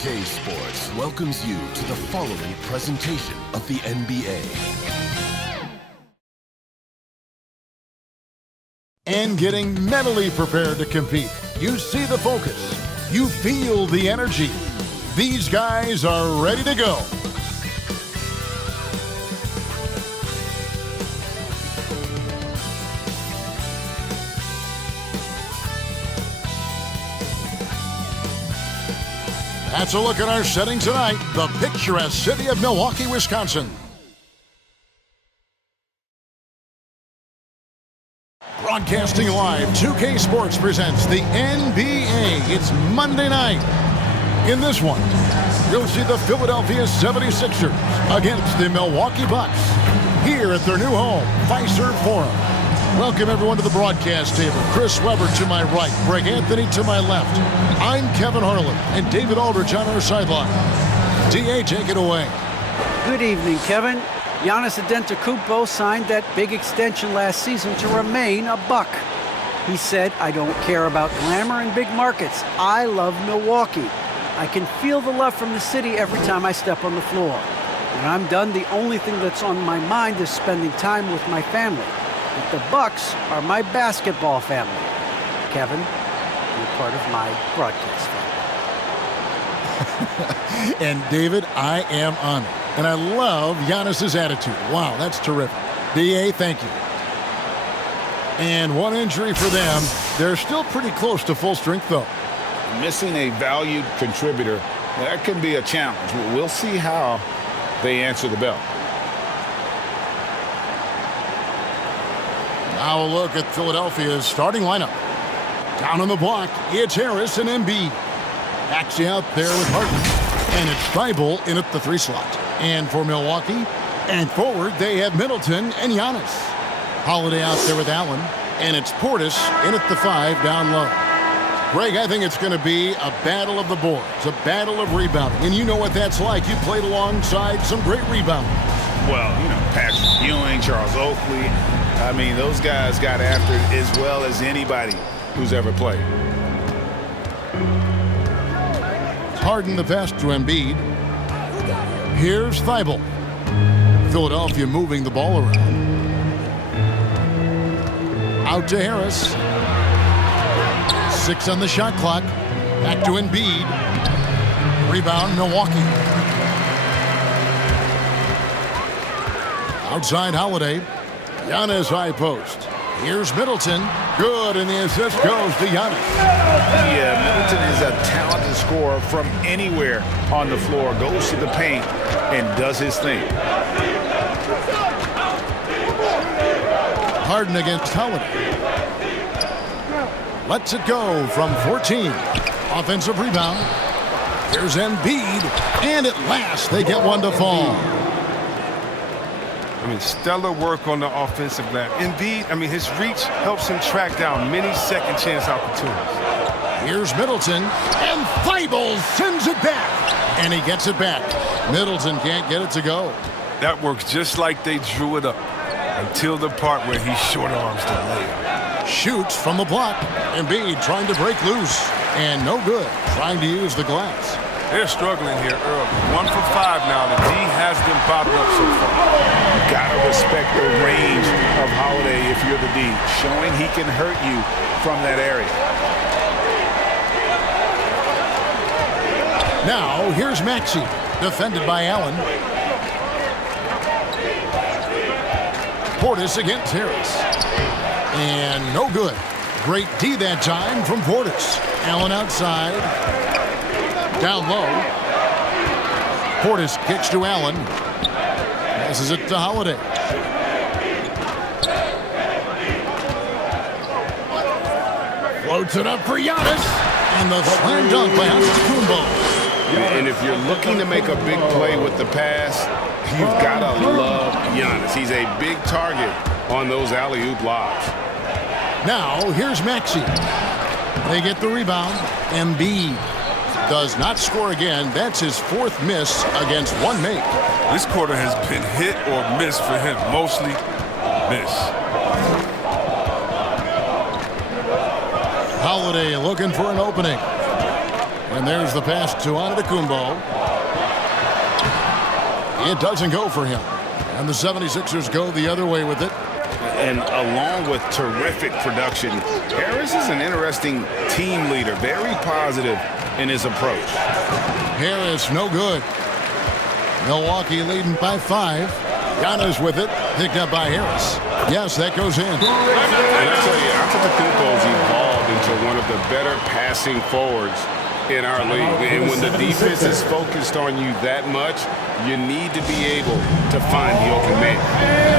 2K Sports welcomes you to the following presentation of the NBA. And getting mentally prepared to compete. You see the focus. You feel the energy. These guys are ready to go. That's a look at our setting tonight, the picturesque city of Milwaukee, Wisconsin. Broadcasting live, 2K Sports presents the NBA. It's Monday night. In this one, you'll see the Philadelphia 76ers against the Milwaukee Bucks here at their new home, Fiserv Forum. Welcome everyone to the broadcast table. Chris Webber to my right, Greg Anthony to my left. I'm Kevin Harlan and David Aldridge on our sideline. DA, take it away. Good evening, Kevin. Giannis Antetokounmpo signed that big extension last season to remain a Buck. He said, "I don't care about glamour and big markets. I love Milwaukee. I can feel the love from the city every time I step on the floor. When I'm done, the only thing that's on my mind is spending time with my family. But the Bucks are my basketball family. Kevin, you're part of my broadcast family." And David, I am honored. And I love Giannis's attitude. Wow, that's terrific. DA, thank you. And one injury for them. They're still pretty close to full strength, though. Missing a valued contributor, that can be a challenge. We'll see how they answer the bell. Now a look at Philadelphia's starting lineup. Down on the block, it's Harris and Embiid. Maxey out there with Harden. And it's Thibault in at the 3 slot. And for Milwaukee, and forward, they have Middleton and Giannis. Holiday out there with Allen. And it's Portis in at the 5 down low. Greg, I think it's going to be a battle of the boards, a battle of rebounding. And you know what that's like. You played alongside some great rebounders. Well, you know, Patrick Ewing, Charles Oakley. I mean, those guys got after it as well as anybody who's ever played. Harden the pass to Embiid. Here's Thibault. Philadelphia moving the ball around. Out to Harris. 6 on the shot clock. Back to Embiid. Rebound, Milwaukee. Outside Holiday. Giannis high post. Here's Middleton. Good, and the assist goes to Giannis. Yeah, Middleton is a talented scorer from anywhere on the floor. Goes to the paint and does his thing. Harden against Holiday. Lets it go from 14. Offensive rebound. Here's Embiid. And at last, they get one to fall. I mean, stellar work on the offensive glass. Indeed, I mean, his reach helps him track down many second chance opportunities. Here's Middleton, and Thibault sends it back. And he gets it back. Middleton can't get it to go. That works just like they drew it up until the part where he short arms the layup. Shoots from the block. Embiid trying to break loose. And no good, trying to use the glass. They're struggling here early. 1 for 5 now. The D has them bottled up so far. Gotta respect the range of Holiday if you're the D, showing he can hurt you from that area. Now, here's Maxey, defended by Allen. Portis against Harris. And no good. Great D that time from Portis. Allen outside. Down low. Portis kicks to Allen. Passes it to Holiday. Floats it up for Giannis. And the slam dunk by Antetokounmpo. And if you're looking to make a big play with the pass, you've got to love Giannis. He's a big target on those alley-oop lobs. Now, here's Maxey. They get the rebound. Embiid does not score again. That's his 4th miss against one make. This quarter has been hit or miss for him. Mostly miss. Holiday looking for an opening. And there's the pass to Antetokounmpo. It doesn't go for him. And the 76ers go the other way with it. And along with terrific production, Harris is an interesting team leader, very positive in his approach. Harris, no good. Milwaukee leading by 5. Giannis with it, picked up by Harris. Yes, that goes in. And I tell you, Antetokounmpo's evolved into one of the better passing forwards in our league. And when the defense is focused on you that much, you need to be able to find the open man.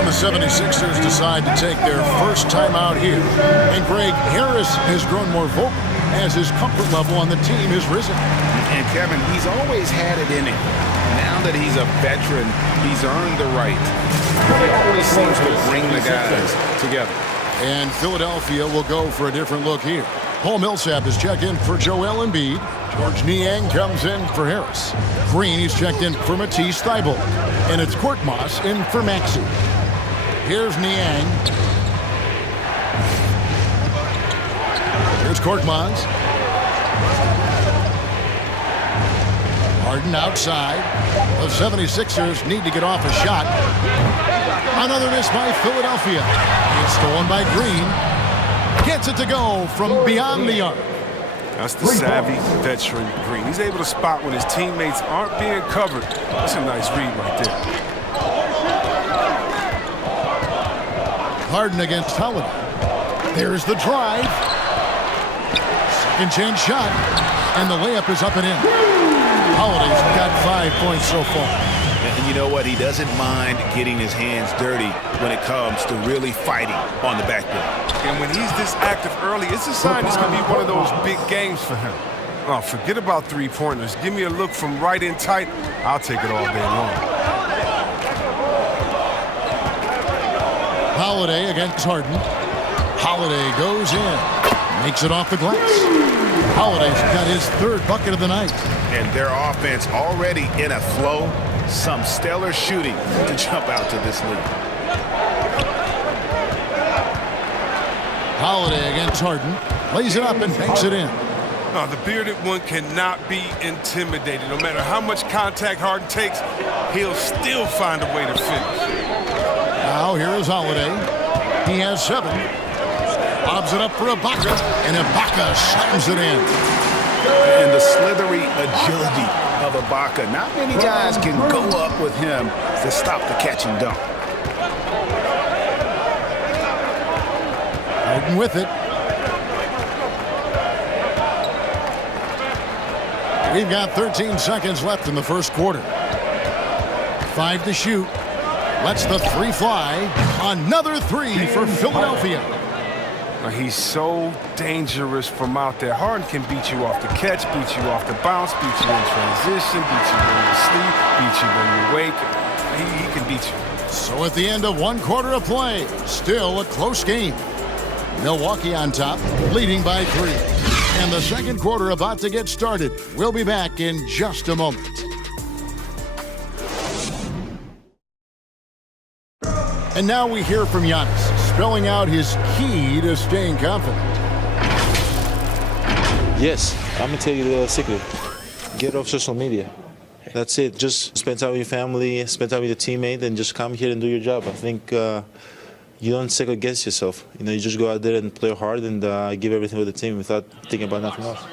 And the 76ers decide to take their first time out here. And Greg, Harris has grown more vocal as his comfort level on the team has risen. And Kevin, he's always had it in him. Now that he's a veteran, he's earned the right. He always seems to bring the guys together. And Philadelphia will go for a different look here. Paul Millsap is checked in for Joel Embiid. George Niang comes in for Harris. Green, he's checked in for Matisse Thybulle. And it's Korkmaz in for Maxey. Here's Niang. Here's Korkmaz. Harden outside. The 76ers need to get off a shot. Another miss by Philadelphia. It's stolen by Green. Gets it to go from beyond the arc. That's the savvy veteran Green. He's able to spot when his teammates aren't being covered. That's a nice read right there. Harden against Holiday. There's the drive. Second chance shot. And the layup is up and in. Holiday's got 5 points so far. And you know what? He doesn't mind getting his hands dirty when it comes to really fighting on the backboard. And when he's this active early, it's a sign this could be one of those big games for him. Oh, forget about three-pointers. Give me a look from right in tight. I'll take it all day long. Holiday against Harden. Holiday goes in. Makes it off the glass. Holiday's got his 3rd bucket of the night. And their offense already in a flow. Some stellar shooting to jump out to this lead. Holiday against Harden. Lays it up and banks it in. No, the bearded one cannot be intimidated. No matter how much contact Harden takes, he'll still find a way to finish. Now here is Holiday. He has 7. Lobs it up for Ibaka, and Ibaka slams it in. And the slithery agility of Ibaka. Not many guys can go up with him to stop the catch and dunk. Harden with it. We've got 13 seconds left in the first quarter. 5 to shoot. Lets the 3 fly. Another 3 for Philadelphia. He's so dangerous from out there. Harden can beat you off the catch, beat you off the bounce, beat you in transition, beat you when you sleep, beat you when you wake. He can beat you. So at the end of 1 quarter of play, still a close game. Milwaukee on top, leading by 3. And the second quarter about to get started. We'll be back in just a moment. And now we hear from Giannis, spelling out his key to staying confident. Yes, I'm going to tell you the secret. Get off social media. That's it. Just spend time with your family, spend time with your teammate, and just come here and do your job. I think you don't second guess yourself. You know, you just go out there and play hard and give everything for the team without thinking about nothing else.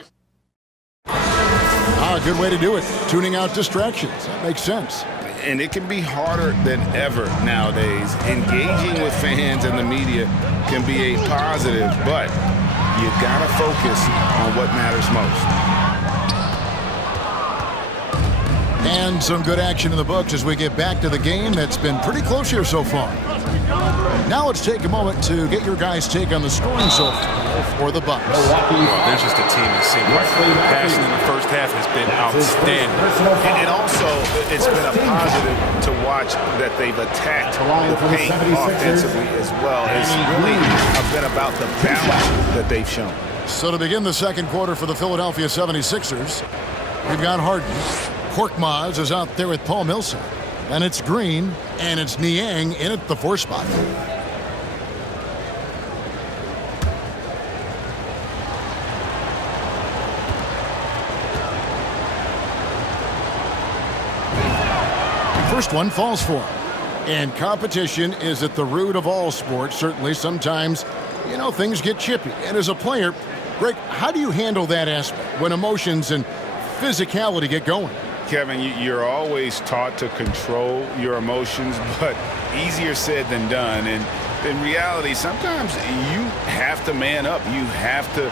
A good way to do it. Tuning out distractions. That makes sense. And it can be harder than ever nowadays. Engaging with fans and the media can be a positive, but you gotta focus on what matters most. And some good action in the books as we get back to the game that's been pretty close here so far. Now let's take a moment to get your guys' take on the scoring so far for the Bucks. Well, they're just a team in sync. The passing in the first half has been outstanding. And also, it's been a positive to watch that they've attacked the paint offensively as well. It's really been about the balance that they've shown. So to begin the second quarter for the Philadelphia 76ers, we've got Harden. Korkmaz is out there with Paul Millsap. And it's Green, and it's Niang in at the 4 spot. First one falls for him. And competition is at the root of all sports. Certainly, sometimes, things get chippy. And as a player, Greg, how do you handle that aspect when emotions and physicality get going? Kevin, you're always taught to control your emotions, but easier said than done. And in reality, sometimes you have to man up. You have to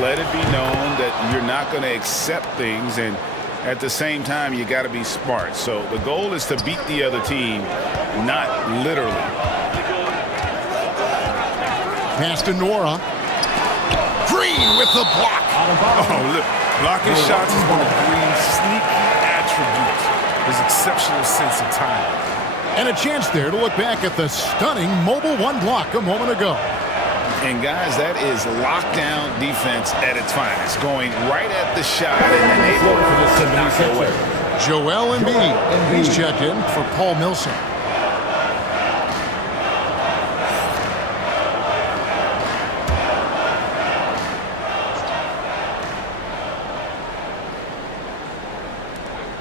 let it be known that you're not going to accept things. And at the same time, you got to be smart. So the goal is to beat the other team, not literally. Pass to Nora. Green with the block. Oh, look. Blocking shots is one of Green's sneaky attributes. His exceptional sense of time. And a chance there to look back at the stunning mobile one block a moment ago. And guys, that is lockdown defense at its finest. Going right at the shot and then able to knock it away. Joel Embiid. He's checked in for Paul Millsap.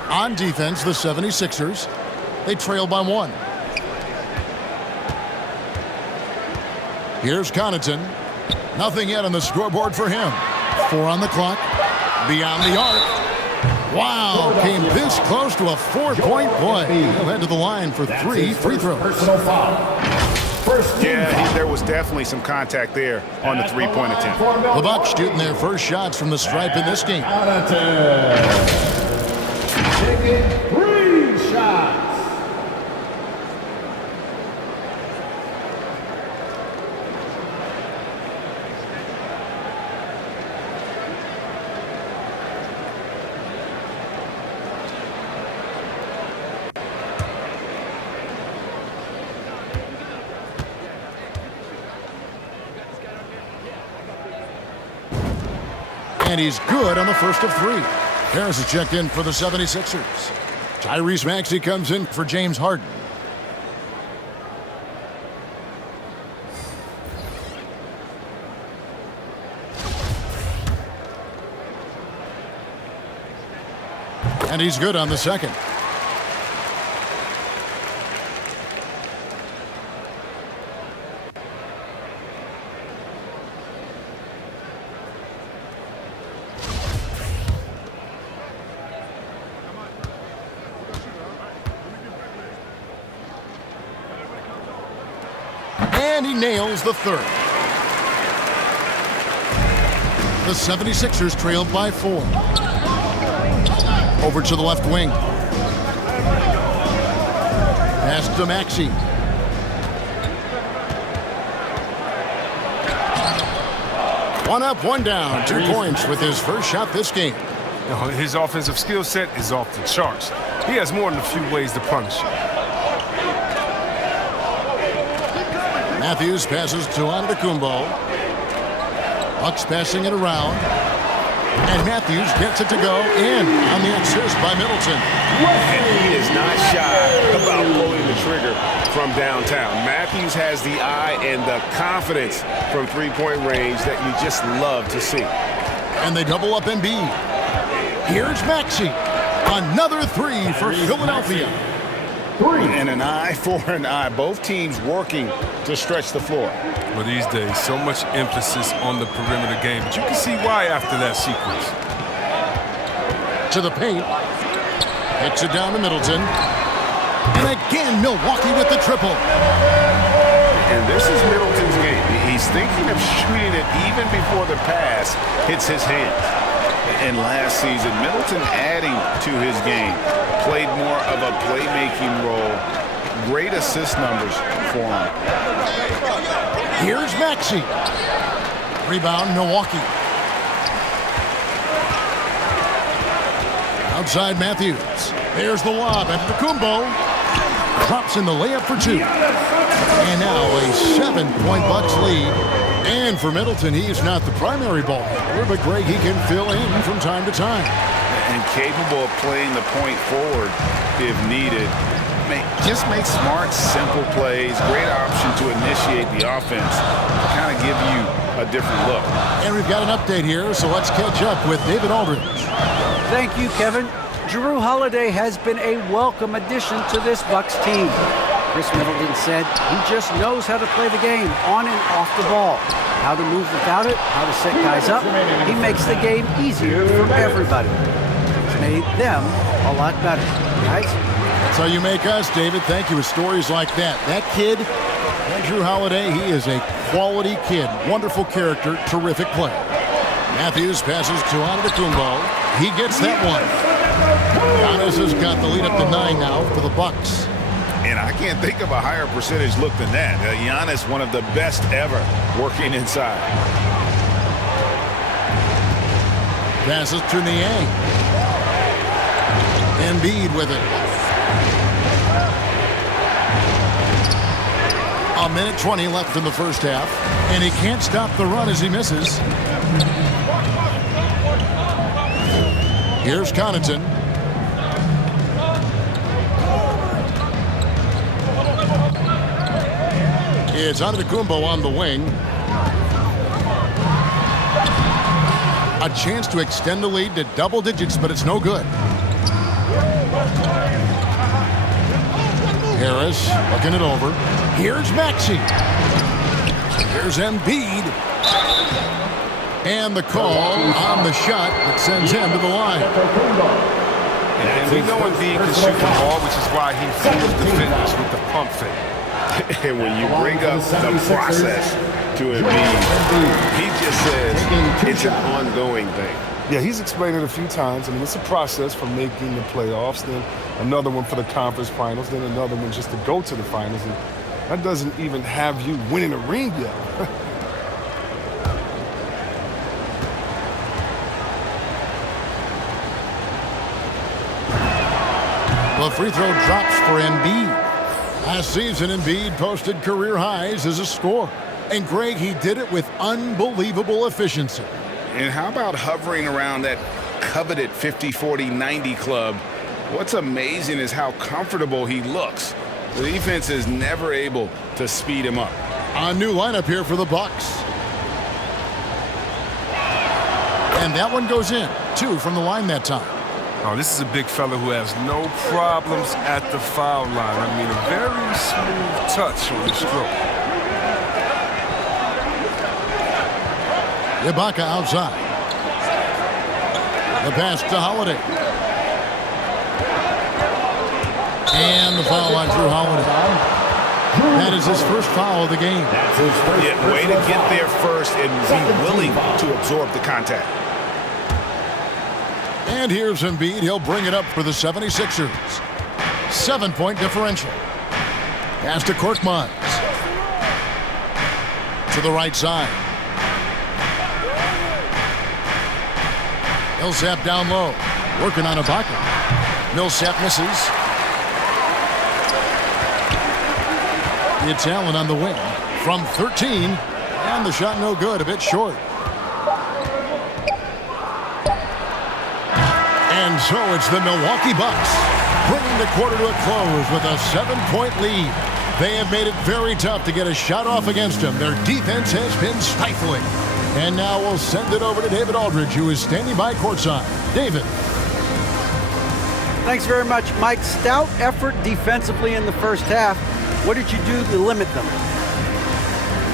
On defense, the 76ers, they trail by 1. Here's Connaughton. Nothing yet on the scoreboard for him. 4 on the clock. Beyond the arc. Wow, came this close to a 4-point play. He'll head to the line for 3 free throws. Yeah, there was definitely some contact there on the three-point attempt. The Bucks shooting their first shots from the stripe in this game. Taking 3 shots. And he's good on the first of 3. Harris is checked in for the 76ers. Tyrese Maxey comes in for James Harden. And he's good on the second. And he nails the third. The 76ers trailed by 4. Over to the left wing. Pass to Maxey. One up, one down. 2 points with his first shot this game. His offensive skill set is off the charts. He has more than a few ways to punish you. Matthews passes to Antetokounmpo. Bucks passing it around. And Matthews gets it to go in on the assist by Middleton. And he is not shy about pulling the trigger from downtown. Matthews has the eye and the confidence from three-point range that you just love to see. And they double up Embiid. Here's Maxey. Another 3 for Philadelphia. And an eye for an eye. Both teams working to stretch the floor. Well, these days, so much emphasis on the perimeter game. But you can see why after that sequence. To the paint. Hits it down to Middleton. And again, Milwaukee with the triple. And this is Middleton's game. He's thinking of shooting it even before the pass hits his hands. And last season, Middleton adding to his game. Played more of a playmaking role. Great assist numbers for him. Here's Maxey. Rebound, Milwaukee. Outside Matthews. There's the lob. Antetokounmpo drops in the layup for 2. And now a 7-point Bucks lead. And for Middleton, he is not the primary ball handler, but Greg, he can fill in from time to time. And capable of playing the point forward if needed. Just make smart, simple plays. Great option to initiate the offense. Kind of give you a different look. And we've got an update here, so let's catch up with David Aldridge. Thank you, Kevin. Jrue Holiday has been a welcome addition to this Bucks team. Chris Middleton said he just knows how to play the game on and off the ball. How to move without it, how to set guys up. He makes the game easier for everybody. It's made them a lot better. Guys? That's how you make us, David. Thank you with stories like that. That kid, Jrue Holiday, he is a quality kid. Wonderful character, terrific player. Matthews passes to Antetokounmpo. He gets that one. Giannis has got the lead up to 9 now for the Bucks. And I can't think of a higher percentage look than that. Giannis, one of the best ever working inside. Passes to Niang. Embiid with it. A minute 20 left in the first half. And he can't stop the run as he misses. Here's Connaughton. It's Antetokounmpo on the wing. A chance to extend the lead to double digits, but it's no good. Harris looking it over. Here's Maxey. Here's Embiid. And the call on the shot that sends him to the line. And we know Embiid can shoot the ball, which is why he fools defenders with the pump fake. And when you bring up the process to Embiid, he just says it's an ongoing thing. Yeah, he's explained it a few times. I mean, it's a process from making the playoffs, then another one for the conference finals, then another one just to go to the finals. And that doesn't even have you winning a ring yet. The free throw drops for Embiid. Last season, Embiid posted career highs as a scorer. And Greg, he did it with unbelievable efficiency. And how about hovering around that coveted 50-40-90 club? What's amazing is how comfortable he looks. The defense is never able to speed him up. A new lineup here for the Bucks. And that one goes in. 2 from the line that time. Oh, this is a big fella who has no problems at the foul line. I mean, a very smooth touch on the stroke. Ibaka outside. The pass to Holiday. And the foul on Jrue Holiday. That is his first foul of the game. Yeah, way to get there first and be willing to absorb the contact. And here's Embiid. He'll bring it up for the 76ers. 7-point differential. Pass to Korkmaz. To the right side. Millsap down low. Working on Ibaka. Millsap misses. The Italian on the wing. From 13. And the shot no good. A bit short. And so it's the Milwaukee Bucks bringing the quarter to a close with a 7-point lead. They have made it very tough to get a shot off against them. Their defense has been stifling. And now we'll send it over to David Aldridge, who is standing by courtside. David. Thanks very much, Mike. Stout effort defensively in the first half. What did you do to limit them?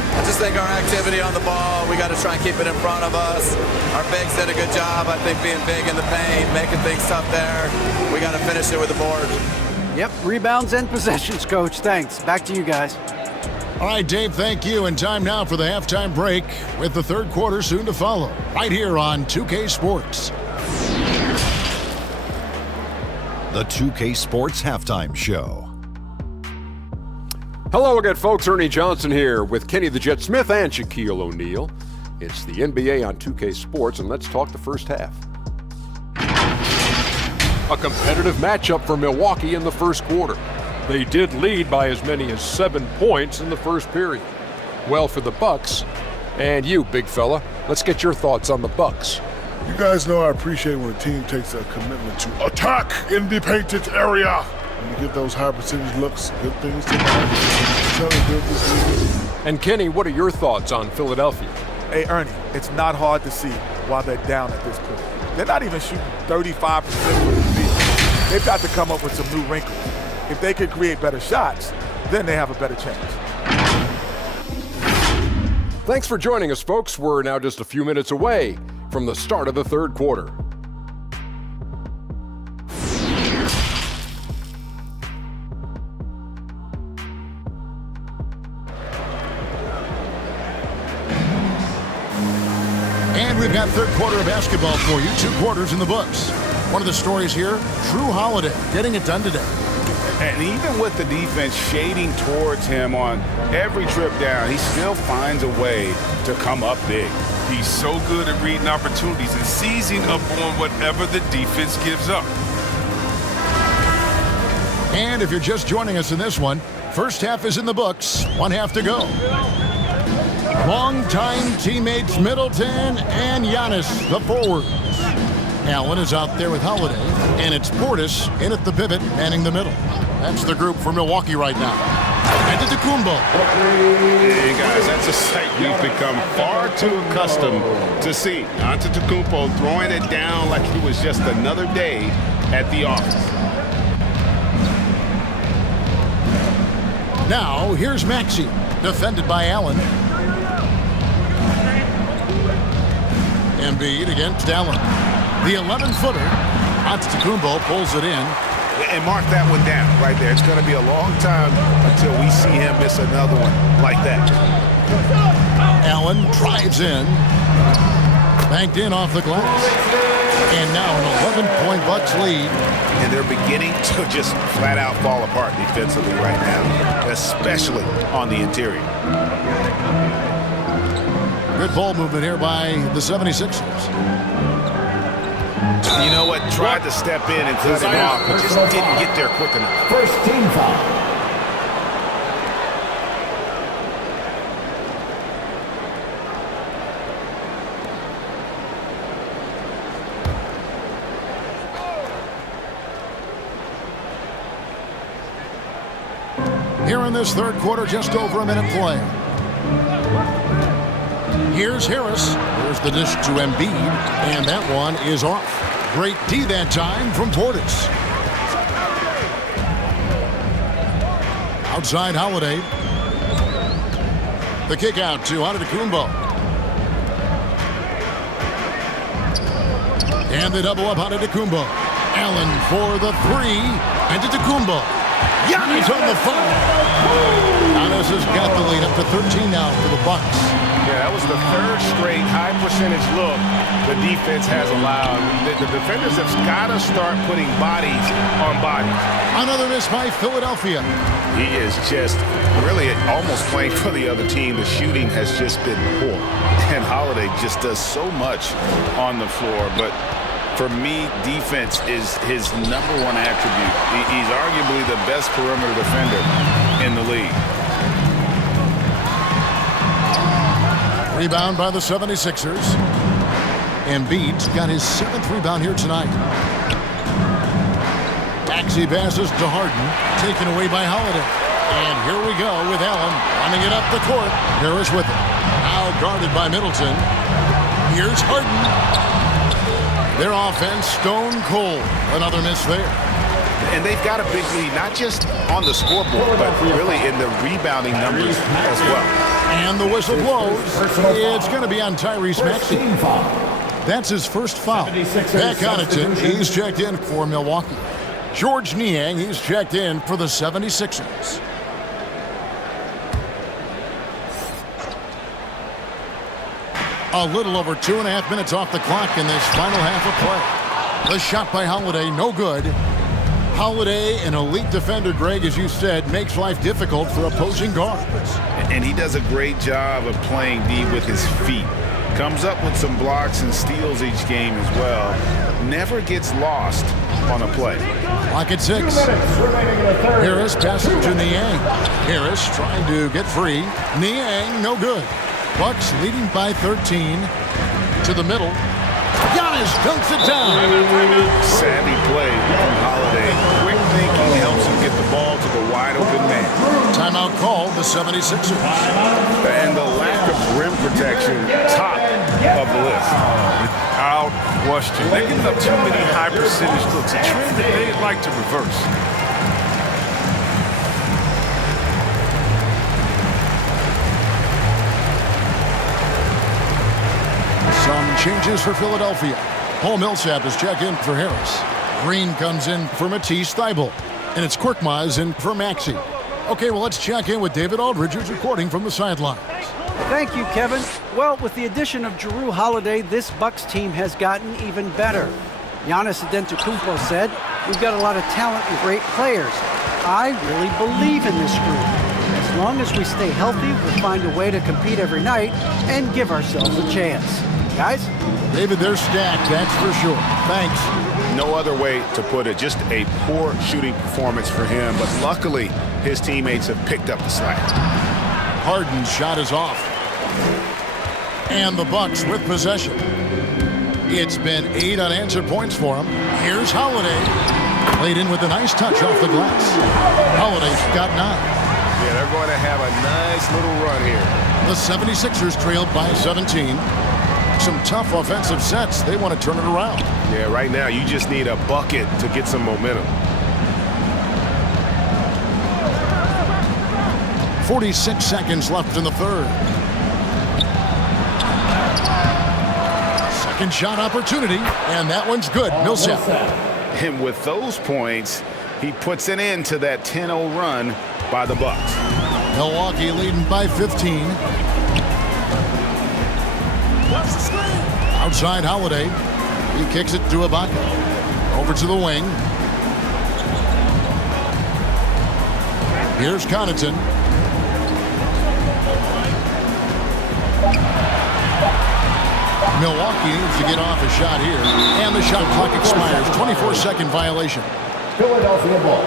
I just think our activity on the ball, we got to try and keep it in front of us. Our bigs did a good job, I think, being big in the paint, making things tough there. We got to finish it with the board. Yep, rebounds and possessions, Coach. Thanks. Back to you guys. All right, Dave, thank you. And time now for the halftime break with the third quarter soon to follow. Right here on 2K Sports. The 2K Sports Halftime Show. Hello again, folks. Ernie Johnson here with Kenny the Jet Smith and Shaquille O'Neal. It's the NBA on 2K Sports, and let's talk the first half. A competitive matchup for Milwaukee in the first quarter. They did lead by as many as 7 points in the first period. Well, for the Bucks, and you, big fella, let's get your thoughts on the Bucks. You guys know I appreciate when a team takes a commitment to attack in the painted area. When you get those high percentage looks, good things to happen. And Kenny, what are your thoughts on Philadelphia? Hey, Ernie, it's not hard to see why they're down at this point. They're not even shooting 35% from the field. they've got to come up with some new wrinkles. If they can create better shots, then they have a better chance. Thanks for joining us, folks. We're now just a few minutes away from the start of the third quarter. And we've got third quarter of basketball for you. 2 quarters in the books. One of the stories here, Drew Holiday getting it done today. And even with the defense shading towards him on every trip down, he still finds a way to come up big. He's so good at reading opportunities and seizing up on whatever the defense gives up. And if you're just joining us in this one, first half is in the books. 1 half to go. Longtime teammates Middleton and Giannis, the forwards. Allen is out there with Holiday, and it's Portis in at the pivot, manning the middle. That's the group for Milwaukee right now. Antetokounmpo. Hey guys, that's a sight we've become far too accustomed to see. Antetokounmpo throwing it down like it was just another day at the office. Now, here's Maxey, defended by Allen. Embiid against Allen. The 11-footer, Antetokounmpo pulls it in. And mark that one down right there. It's going to be a long time until we see him miss another one like that. Allen drives in. Banked in off the glass. And now an 11-point Bucks lead. And they're beginning to just flat out fall apart defensively right now, especially on the interior. Good ball movement here by the 76ers. You know what? Tried to step in and cut him off, but just didn't get there quick enough. First team foul. Here in this third quarter, just over a minute play. Here's Harris. There's the dish to Embiid, and that one is off. Great D that time from Portis. Outside Holiday. The kick out to Antetokounmpo. And they double up Antetokounmpo. Allen for the 3. Antetokounmpo. Giannis on the phone. Giannis has got the lead up to 13 now for the Bucks. Yeah, that was the third straight high percentage look the defense has allowed. The defenders have got to start putting bodies on bodies. Another miss by Philadelphia. He is just really almost playing for the other team. The shooting has just been poor. And Holiday just does so much on the floor. But for me, defense is his #1 attribute. He's arguably the best perimeter defender in the league. Rebound by the 76ers. Embiid's got his 7th rebound here tonight. Maxey passes to Harden, taken away by Holiday. And here we go with Allen running it up the court. Harris with it. Now guarded by Middleton. Here's Harden. Their offense stone cold. Another miss there. And they've got a big lead, not just on the scoreboard, but really in the rebounding numbers as well. And the whistle blows. It's going to be on Tyrese Maxey. That's his first foul. Pat Connaughton, he's checked in for Milwaukee. George Niang, he's checked in for the 76ers. A little over 2.5 minutes off the clock in this final half of play. The shot by Holiday, no good. Holiday, an elite defender, Greg, as you said, makes life difficult for opposing guards. And he does a great job of playing D with his feet. Comes up with some blocks and steals each game as well. Never gets lost on a play. Clock at 6. Harris passes to Niang. Harris trying to get free. Niang, no good. Bucks leading by 13 to the middle. Giannis dunks it down. Savvy play from Holiday. Quick thinking helps him get the ball to the wide open man. Timeout called the 76ers. And the lack of rim protection, top of the list. Without question. They're giving up too many high percentage looks, a trend that they'd like to reverse. Some changes for Philadelphia. Paul Millsap is checked in for Harris. Green comes in for Matisse Thybulle. And it's Korkmaz in for Maxey. Okay, well, let's check in with David Aldridge, who's reporting from the sidelines. Thank you, Kevin. Well, with the addition of Jrue Holiday, this Bucks team has gotten even better. Giannis Antetokounmpo said, "We've got a lot of talent and great players. I really believe in this group. As long as we stay healthy, we'll find a way to compete every night and give ourselves a chance." Guys? David, they're stacked, that's for sure. Thanks. No other way to put it. Just a poor shooting performance for him, but luckily his teammates have picked up the slack. Harden's shot is off. And the Bucks with possession. It's been 8 unanswered points for him. Here's Holiday. Played in with a nice touch off the glass. Holiday's got 9. Yeah, they're going to have a nice little run here. The 76ers trailed by 17. Some tough offensive sets. They want to turn it around. Yeah, right now you just need a bucket to get some momentum. 46 seconds left in the third. Second shot opportunity, and that one's good. Millsap. And with those points, he puts an end to that 10-0 run by the Bucks. Milwaukee leading by 15. Outside Holiday. He kicks it to Ibaka. Over to the wing. Here's Connaughton. Milwaukee needs to get off a shot here. And the shot clock expires. 24-second violation. Philadelphia ball.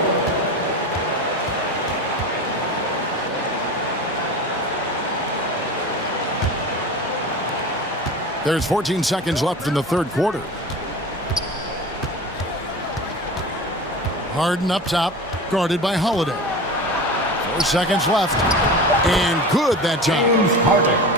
There's 14 seconds left in the third quarter. Harden up top, guarded by Holiday. 4 seconds left. And good that time.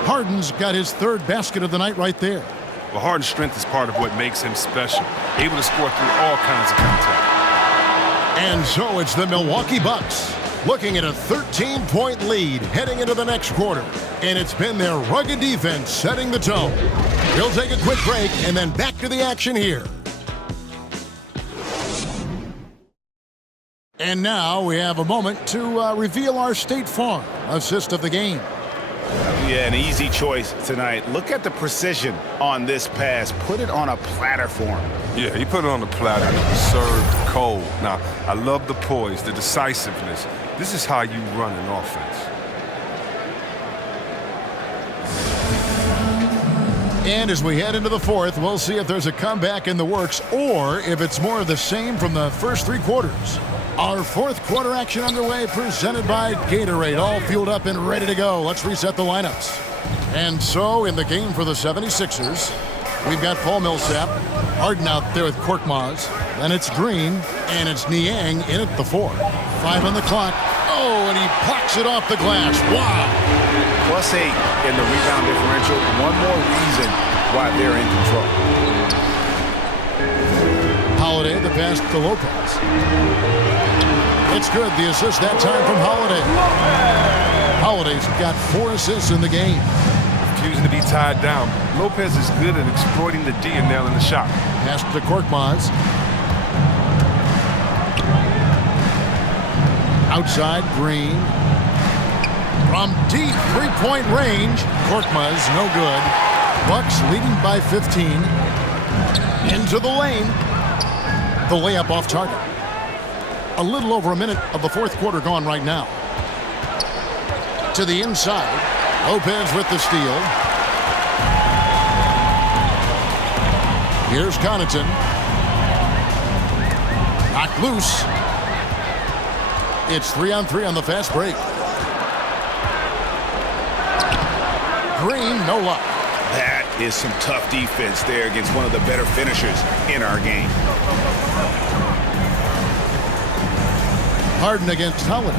Harden's got his third basket of the night right there. Well, Harden's strength is part of what makes him special. Able to score through all kinds of contact. And so it's the Milwaukee Bucks looking at a 13-point lead heading into the next quarter. And it's been their rugged defense setting the tone. We'll take a quick break and then back to the action here. And now we have a moment to reveal our State Farm assist of the game. Yeah, an easy choice tonight. Look at the precision on this pass. Put it on a platter for him. Yeah, he put it on the platter and it was served cold. Now, I love the poise, the decisiveness. This is how you run an offense. And as we head into the fourth, we'll see if there's a comeback in the works or if it's more of the same from the first 3 quarters. Our fourth quarter action underway, presented by Gatorade, all fueled up and ready to go. Let's reset the lineups. And so in the game for the 76ers, we've got Paul Millsap, Harden out there with Korkmaz, then it's Green, and it's Niang in at the 4. 5 on the clock. Oh, and he plucks it off the glass. Wow. +8 in the rebound differential. One more reason why they're in control. Holiday, the pass to Lopez. It's good. The assist that time from Holiday. Holiday's got 4 assists in the game. Refusing to be tied down. Lopez is good at exploiting the D and nailing the shot. Pass to Korkmaz. Outside, Green. From deep 3-point range, Korkmaz, no good. Bucks leading by 15. Into the lane. The layup off target. A little over a minute of the fourth quarter gone right now. To the inside. Lopez with the steal. Here's Connaughton. Knocked loose. It's 3-on-3 on the fast break. Green, no luck. That is some tough defense there against one of the better finishers in our game. Harden against Holiday.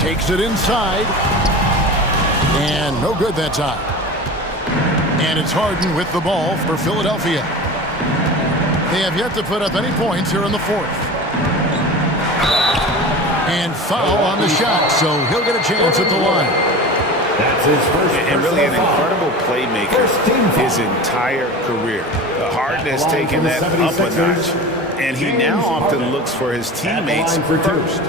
Takes it inside. And no good that time. And it's Harden with the ball for Philadelphia. They have yet to put up any points here in the fourth. And foul on the shot, so he'll get a chance at the line. That's his first. And really an incredible playmaker his entire career. Harden has taken that up a notch, and he now often looks for his teammates first.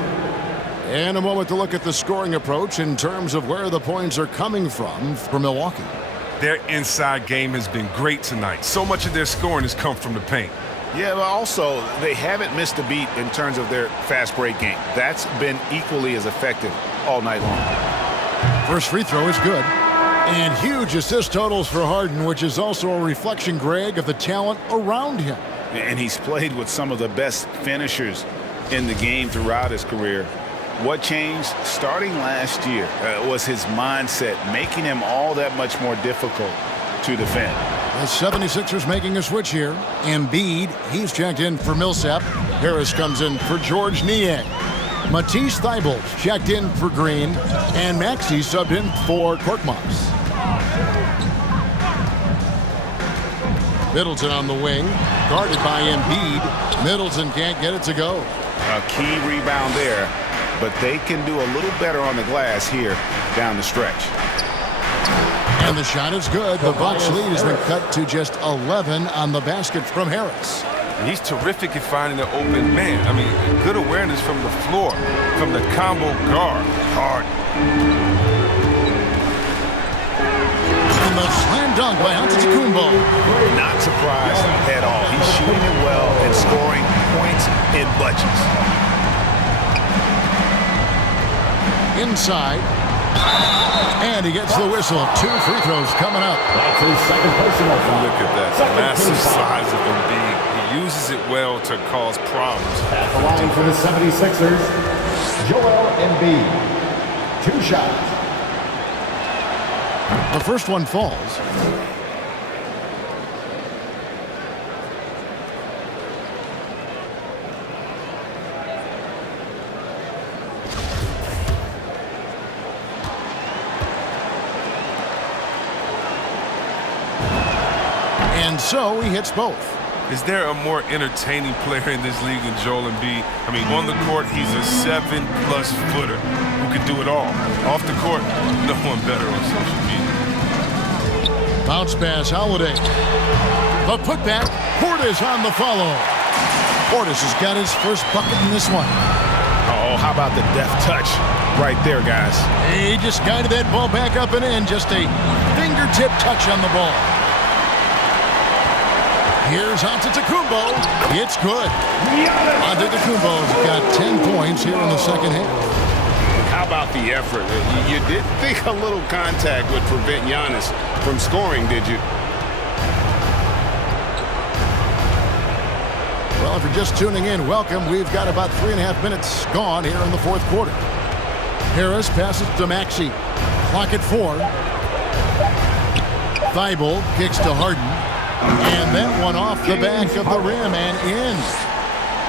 And a moment to look at the scoring approach in terms of where the points are coming from for Milwaukee. Their inside game has been great tonight. So much of their scoring has come from the paint. Yeah, but also they haven't missed a beat in terms of their fast break game. That's been equally as effective all night long. First free throw is good. And huge assist totals for Harden, which is also a reflection, Greg, of the talent around him. And he's played with some of the best finishers in the game throughout his career. What changed starting last year was his mindset, making him all that much more difficult to defend. The 76ers making a switch here. Embiid, he's checked in for Millsap. Harris comes in for George Niang. Matisse Thybulle checked in for Green. And Maxey subbed in for Korkmaz. Middleton on the wing, guarded by Embiid. Middleton can't get it to go. A key rebound there, but they can do a little better on the glass here down the stretch. And the shot is good. The Bucks lead has been cut to just 11 on the basket from Harris. And he's terrific at finding an open man. I mean, good awareness from the floor, from the combo guard. Hard. And the slam dunk by Antetokounmpo. Not surprised at all. He's shooting it well and scoring points in bunches. Inside. And he gets the whistle. 2 free throws coming up. That's his second personal foul. Look at that. The massive size of Embiid. He uses it well to cause problems. At the line for the 76ers, Joel Embiid. 2 shots. The first one falls. And so he hits both. Is there a more entertaining player in this league than Joel Embiid? I mean, on the court, he's a 7+ footer who can do it all. Off the court, no one better on social media. Bounce pass, Holiday. The putback, Portis on the follow. Portis has got his first bucket in this one. Oh, how about the deft touch right there, guys? He just guided that ball back up and in. Just a fingertip touch on the ball. Here's Antetokounmpo. It's good. Antetokounmpo's got 10 points here in the second half. How about the effort? You didn't think a little contact would prevent Giannis from scoring, did you? Well, if you're just tuning in, welcome. We've got about 3.5 minutes gone here in the fourth quarter. Harris passes to Maxey. Clock at 4. Thybulle kicks to Harden. And that one off the back of the rim and in.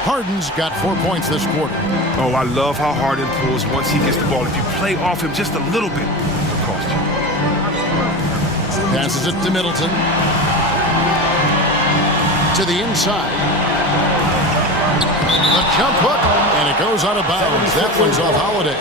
Harden's got 4 points this quarter. Oh, I love how Harden pulls once he gets the ball. If you play off him just a little bit, it'll cost you. Passes it to Middleton. To the inside. The jump hook, and it goes out of bounds. That one's off Holiday.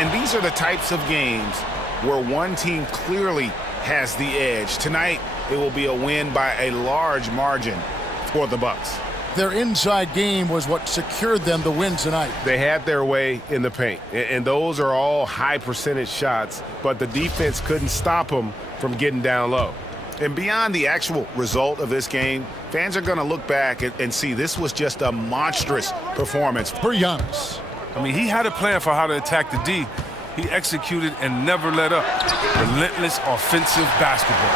And these are the types of games where one team clearly has the edge. Tonight, it will be a win by a large margin for the Bucks. Their inside game was what secured them the win tonight. They had their way in the paint, and those are all high percentage shots, but the defense couldn't stop them from getting down low. And beyond the actual result of this game, fans are going to look back and see this was just a monstrous performance for Giannis. I mean, he had a plan for how to attack the D. He executed and never let up. Relentless offensive basketball.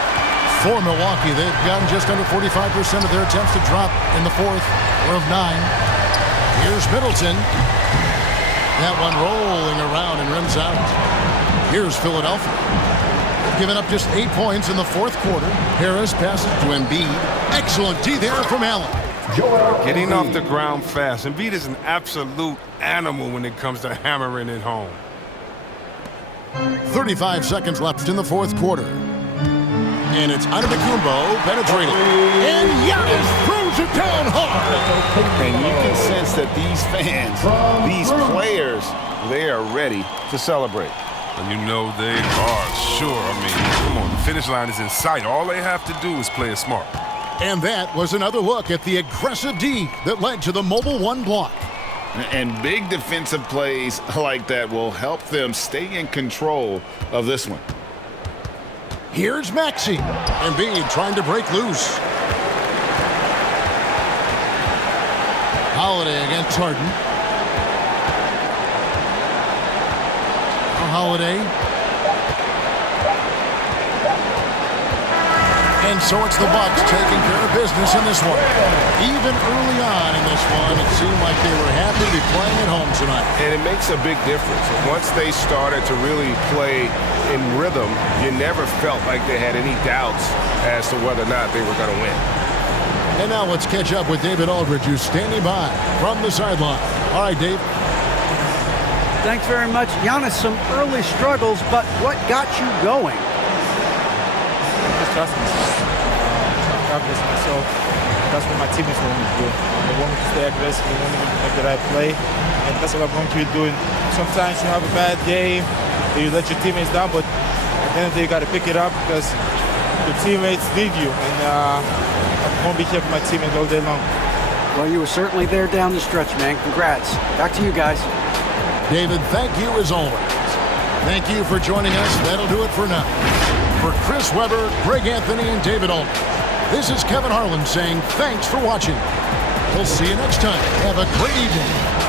For Milwaukee, they've gotten just under 45% of their attempts to drop in the fourth, or of 9. Here's Middleton. That one rolling around and rims out. Here's Philadelphia. They've given up just 8 points in the fourth quarter. Harris passes to Embiid. Excellent D there from Allen. Getting off the ground fast. Embiid is an absolute animal when it comes to hammering it home. 35 seconds left in the fourth quarter. And it's Antetokounmpo penetrating. And Giannis throws it down hard. And you can sense that these fans, these players, they are ready to celebrate. And you know they are, sure. I mean, come on, the finish line is in sight. All they have to do is play it smart. And that was another look at the aggressive D that led to the Mobile One block. And big defensive plays like that will help them stay in control of this one. Here's Maxey. Embiid trying to break loose. Holiday against Harden. Holiday. And so it's the Bucks taking care of business in this one. Even early on in this one, it seemed like they were happy to be playing at home tonight. And it makes a big difference. Once they started to really play in rhythm, you never felt like they had any doubts as to whether or not they were going to win. And now let's catch up with David Aldridge, who's standing by from the sideline. All right, Dave. Thanks very much. Giannis, some early struggles, but what got you going? Just trust myself. Confidence in myself. That's what my teammates want me to do. They want me to stay aggressive. They want me to make the right play. And that's what I'm going to be doing. Sometimes you have a bad game, you let your teammates down, but at the end of the day, you got to pick it up because your teammates need you. And I'm going to be here for my teammates all day long. Well, you were certainly there down the stretch, man. Congrats. Back to you guys. David, thank you as always. Thank you for joining us. That'll do it for now. For Chris Webber, Greg Anthony, and David Aldridge, this is Kevin Harlan saying thanks for watching. We'll see you next time. Have a great evening.